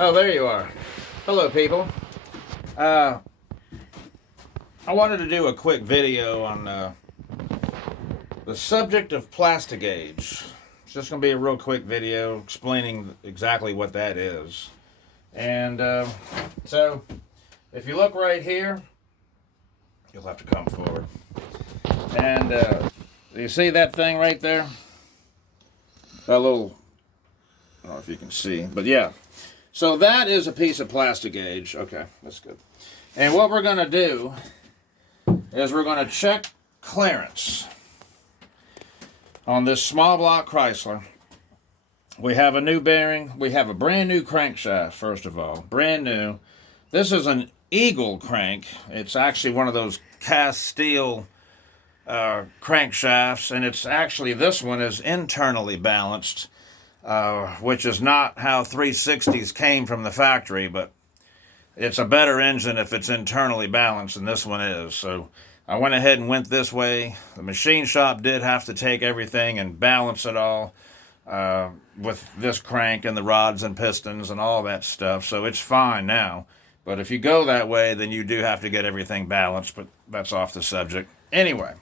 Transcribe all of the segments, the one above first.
Oh, there you are. Hello, people. I wanted to do a quick video on the subject of plastigauge. It's just going to be a real quick video explaining exactly what that is. And so, if you look right here, you'll have to come forward. And you see that thing right there? That little, I don't know if you can see, but yeah. So that is a piece of plastigauge. Okay, that's good. And what we're going to do is we're going to check clearance on this small block Chrysler. We have a new bearing. We have a brand new crankshaft, first of all. Brand new. This is an Eagle crank. It's actually one of those cast steel crankshafts, and it's actually, this one is internally balanced, which is not how 360s came from the factory, but it's a better engine if it's internally balanced, and this one is. So I went ahead and went this way. The machine shop did have to take everything and balance it all with this crank and the rods and pistons and all that stuff, so it's fine now. But if you go that way, then you do have to get everything balanced, but that's off the subject. Anyway,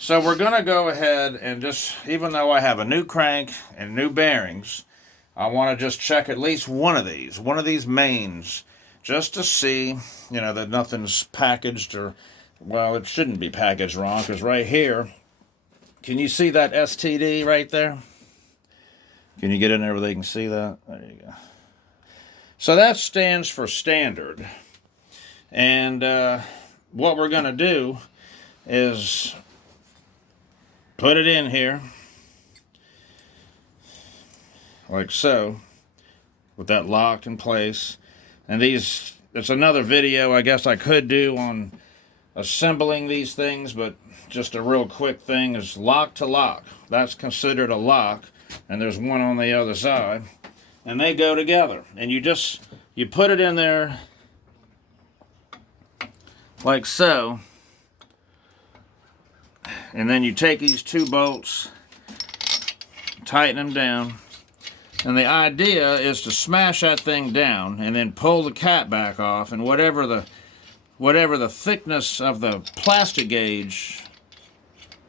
so we're going to go ahead and just, even though I have a new crank and new bearings, I want to just check at least one of these mains, just to see, you know, that nothing's packaged or, well, it shouldn't be packaged wrong, because right here, can you see that STD right there? Can you get in there where they can see that? There you go. So that stands for standard. And what we're going to do is put it in here, like so, with that locked in place. And these, it's another video I guess I could do on assembling these things, but just a real quick thing is lock to lock. That's considered a lock, and there's one on the other side, and they go together. And you put it in there like so, and then you take these two bolts, tighten them down, and the idea is to smash that thing down and then pull the cap back off, and whatever the thickness of the plastigauge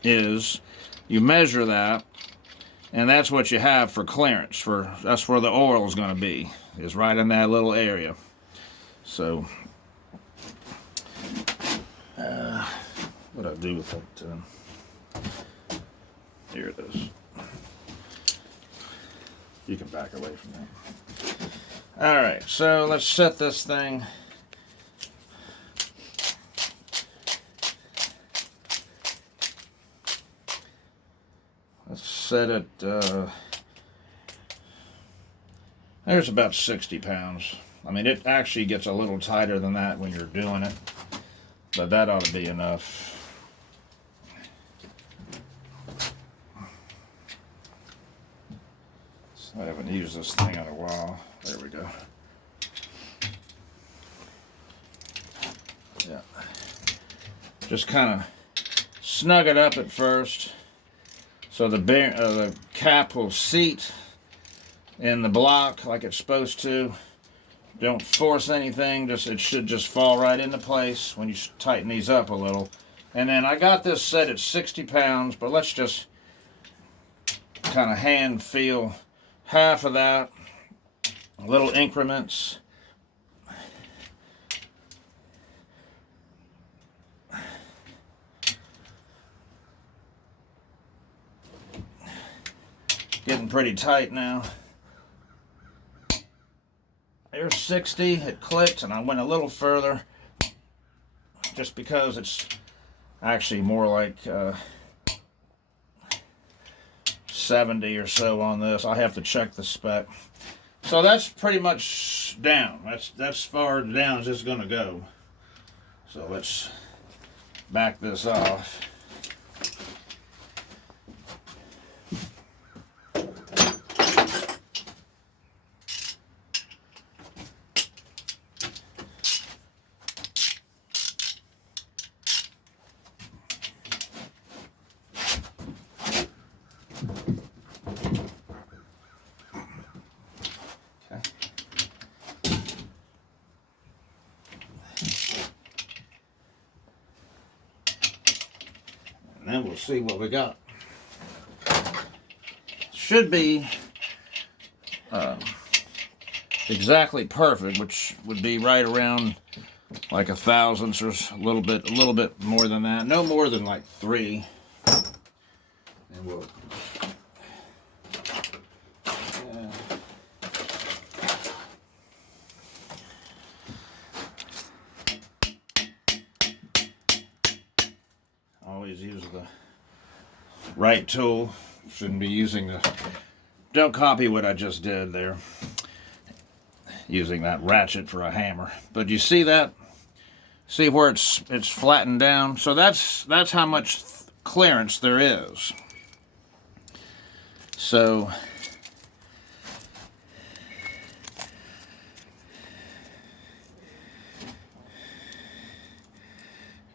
is, you measure that, and that's what you have for clearance. That's where the oil is going to be, is right in that little area. So what do I do with that? Here it is. You can back away from that. All right, so let's set this thing. Let's set it, there's about 60 pounds. I mean, it actually gets a little tighter than that when you're doing it, but that ought to be enough. I haven't used this thing in a while. There we go. Yeah. Just kind of snug it up at first, so the cap will seat in the block like it's supposed to. Don't force anything, it should just fall right into place when you tighten these up a little. And then I got this set at 60 pounds, but let's just kind of hand feel half of that, little increments. Getting pretty tight now. There's 60, it clicked, and I went a little further just because it's actually more like 70 or so on this. I have to check the spec. So that's pretty much down. That's far down as it's going to go. So let's back this off. and then we'll see what we got. Should be exactly perfect, which would be right around like a thousandths or a little bit more than that. No more than like 3. And we'll always use the right tool. Shouldn't be using the... Don't copy what I just did there. Using that ratchet for a hammer. But you see that? See where it's flattened down? So that's how much clearance there is. So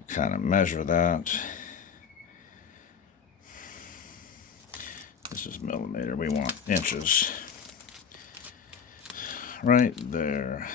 kind of measure that. This is millimeter. We want inches. Right there.